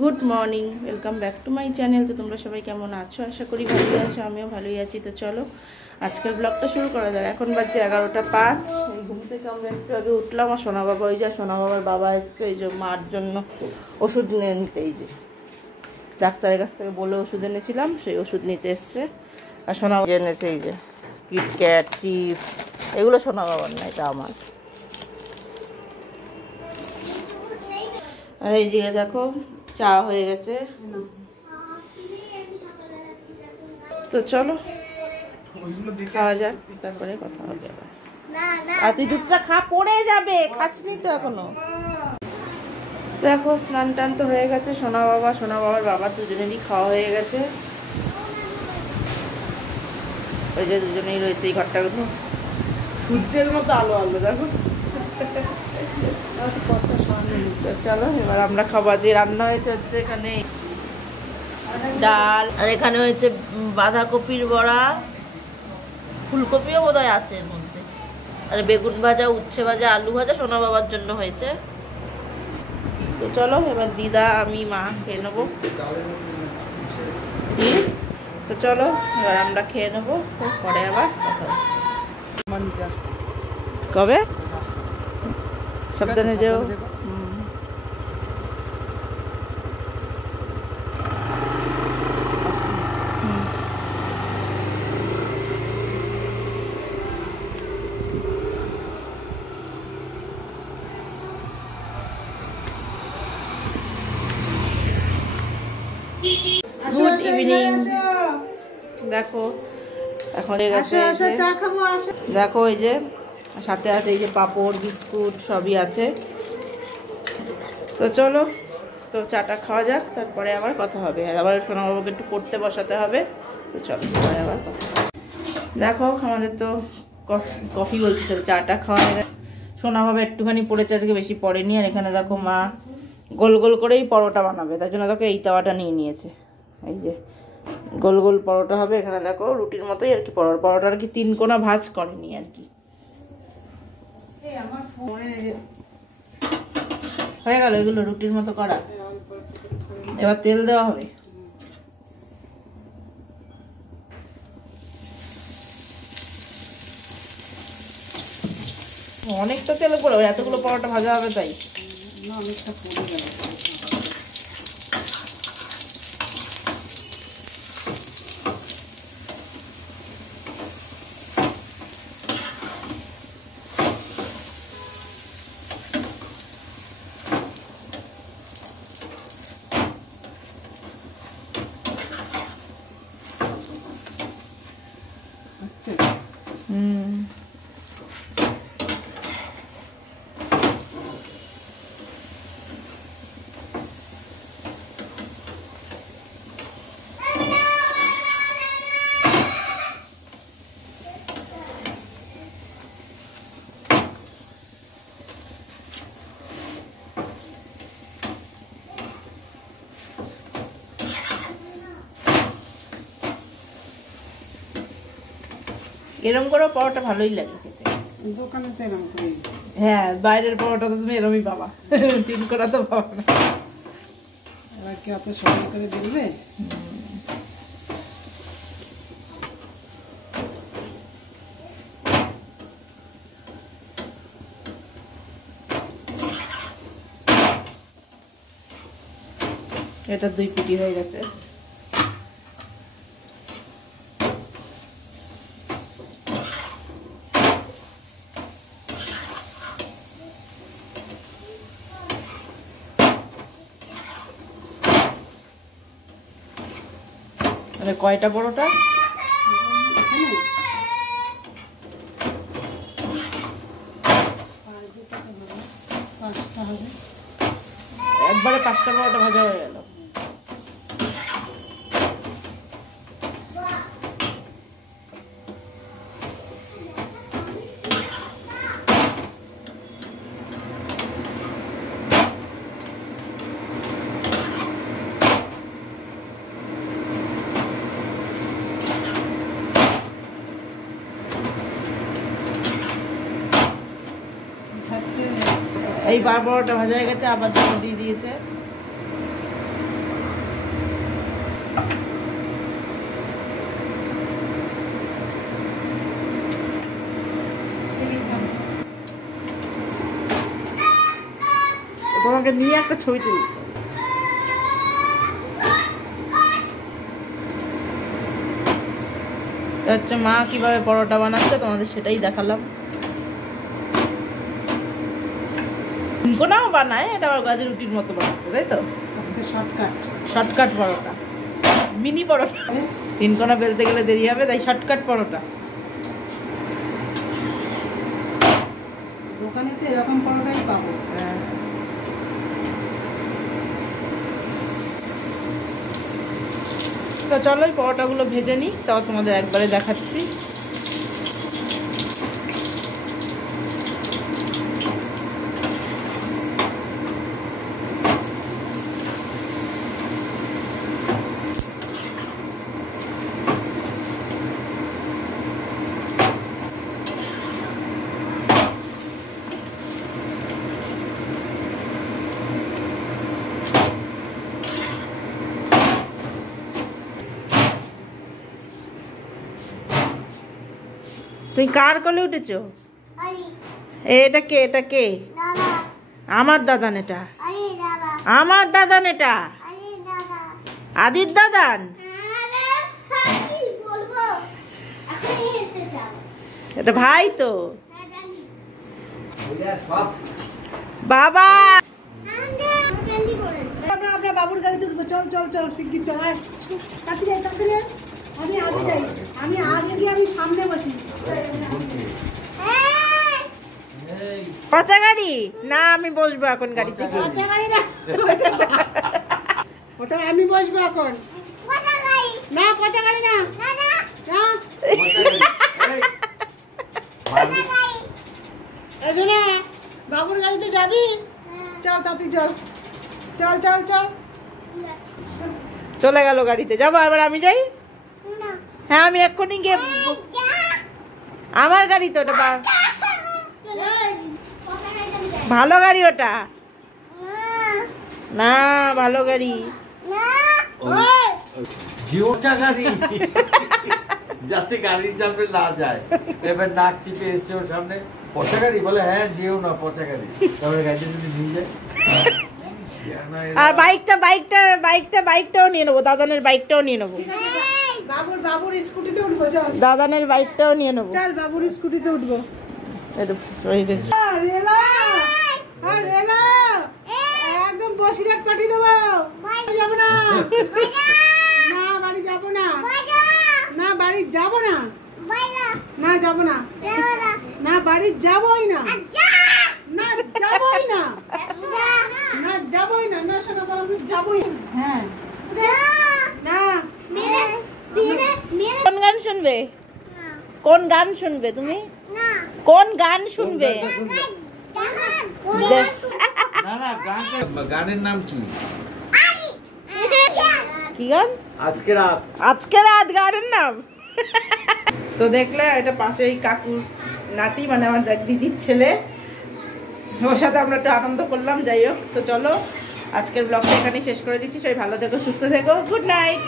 Good morning, welcome back to my channel. তো তোমরা সবাই কেমন আছো? আশা করি ভালোই আছো, আমিও ভালোই আছি। তো চলো আজকের ব্লগটা শুরু করা যাক। এখন বাজছে 11টা 5। এই ঘুম থেকে আমরা একটু আগে উঠলাম। আর সোনা বাবা, ওই যে সোনা বাবার বাবা এসছে ওই যে মার জন্য ওষুধ নিতে। এই যে ডাক্তারের কাছ থেকে বলে ওষুধ এনেছিলাম, সেই ওষুধ নিতে এসছে। আর সোনা বাবা এনেছে এই যে কিটক্যাট, চিপস। এগুলো সোনা বাবার না, এটা আমার। আর এই যে দেখো চা হয়ে গেছে। তো চলো খাওয়া যাক, তারপরে কথা হবে। আর তুই দুধটা খা, পড়ে যাবে, খাচ্ছিনি তো এখনো। দেখো স্নান টান তো হয়ে গেছে। সোনা বাবার বাবা দুজনেরই খাওয়া হয়ে গেছে। ওই যে দুজনেই রয়েছে এই ঘরটার মধ্যে, সূর্যের মতো আলো আলো দেখো। চলো এবার আমরা খাবার। যে রান্না হয়েছে হচ্ছে এখানে ডাল, আর এখানে হয়েছে বাঁধাকপির বড়া, ফুলকপিও বোধহয় আছে এর মধ্যে, আর বেগুন ভাজা, উচ্ছে ভাজা, আলু ভাজা সোনা বাবার জন্য হয়েছে। তো চলো এবার দিদা, আমি, মা খেয়ে নেবো। তো চলো এবার আমরা খেয়ে নেবো, তো পরে আবার কথা হচ্ছে। কবে সাবধানে যেও। Good evening. দেখো এখন দেখো এই যে সাথে আছে এই যে পাঁপড়, বিস্কুট সবই আছে। তো চলো তো চাটা খাওয়া যাক, তারপরে আবার কথা হবে। আর আবার সোনাবাবুকে একটু পড়তে বসাতে হবে। তো চলো পরে আবার কথা হবে। দেখো আমাদের তো কফি বলছি, চাটা খাওয়া হয়ে গেছে। সোনাবাবু একটুখানি পড়েছে, আজকে বেশি পড়েনি। আর এখানে দেখো মা গোল গোল করেই পরোটা বানাবে, তার জন্য দেখো এই তাওয়াটা নিয়ে নিয়েছে। এই যে গোল গোল পরোটা হবে। এখানে দেখো রুটির মতোই আর কি পরোটা আর কি 3 কোনা ভাঁজ করেনি আর কি। হয়ে গেল এগুলো রুটির মতো করা। এবার তেল দেওয়া হবে। অনেকটা তেলে পড়ে এতগুলো পরোটা ভাজা হবে, তাই অনেকটা পড়ে যাবে। এরম করে পরোটা ভালোই লাগে খেতে, দোকানে তো এরম করে। হ্যাঁ, বাইরের পরোটা তো তুমি এরমই পাবা, 3 করা তো পাবা না। এবার কি অত সহজ করে দিবে? এটা 2 পিটি হয়ে গেছে। মানে কয়টা পরোটা? 5টা হবে। একবারে 5টা পরোটা ভাজা হয়ে গেল। এই 12টা ভাজা হয়ে গেছে, আবার দুটো দিয়ে দিয়েছে। আমাকে নিয়ে একটা ছবি তুলি। হচ্ছে মা কিভাবে পরোটা বানাচ্ছে তোমাদের সেটাই দেখালাম। কোনাও বানায়, এটা আবার গাজর রুটির মতো বানাচ্ছে, তাই তো? আজকে শর্টকাট পরোটা, মিনি পরোটা। 3 কোনা বেলতে গেলে দেরি হবে, তাই শর্টকাট পরোটা। দোকানে তো এরকম পরোটাই পাবো। তো চলো এই পরোটাগুলো ভেজে নিই, তাও তোমাদের একবারে দেখাচ্ছি। তুমি কার কোলে উঠেছো? এটা কে? এটা কে? আমার দাদান। এটা আমার দাদান। এটা আদির দাদান। এটা ভাই তো বাবা। আমরা বাবুর গাড়িতে উঠবো। চল চল চল শিগগির চল। তাড়াতাড়ি যাই, তাড়াতাড়ি যাই। আমি আগে যাই, আমি আগে গিয়ে আমি সামনে বসি। পচা গাড়ি না, আমি বসবো এখন গাড়িতে। পচা গাড়ি না, ওটা আমি বসবো এখন। না পচা গাড়ি না, না বাবুর গাড়িতে যাবি? চল তাড়াতাড়ি চল, চল চল চল। চলে গেল গাড়িতে। যাবো এবার আমি যাই? হ্যাঁ আমি এক্ষুনি গিয়ে, আমার গাড়ি তো ওটা, ভালো গাড়ি ওটা। না ভালো গাড়ি, জিওটা গাড়ি, যাতে গাড়ি চাপে না যায়। এবার নাক চিপে এসছে ওর সামনে, পচা গাড়ি বলে। হ্যাঁ যেও না, পচা গাড়ি। তারপরে গাড়ি যদি নিয়ে যায়। আর বাইকটাও নিয়ে নেবো, দাদানের বাইকটাও নিয়ে নেবো। বাবুর স্কুটিতে উঠবো। চল দাদানের বাইকটাও নিয়ে নেবো। চল বাবুর স্কুটিতে উঠবো। একদম বসিরহাট পাঠিয়ে দেবো। যাবো না, না বাড়ি যাবো না, না বাড়ি যাবো না, না যাবো না, না বাড়ি যাবোই না, না যাবোই না, না যাবোই না, না শোনা বলো যাবোই। হ্যাঁ না। কোন গান শুনবে? কোন গান শুনবে তুমি? কোন গান শুনবে? না না, গানের নাম কি? কি গান? আজকে রাত গানের নাম। তো দেখলে এটা পাশেই কাকুর নাতি, মানে আমার দিদির ছেলে, ওর সাথে আমরা একটু আনন্দ করলাম। যাই হোক, তো চলো আজকের ব্লগটা এখানে শেষ করে দিচ্ছি। সবাই ভালো থেকো, সুস্থ থেকো, গুড নাইট।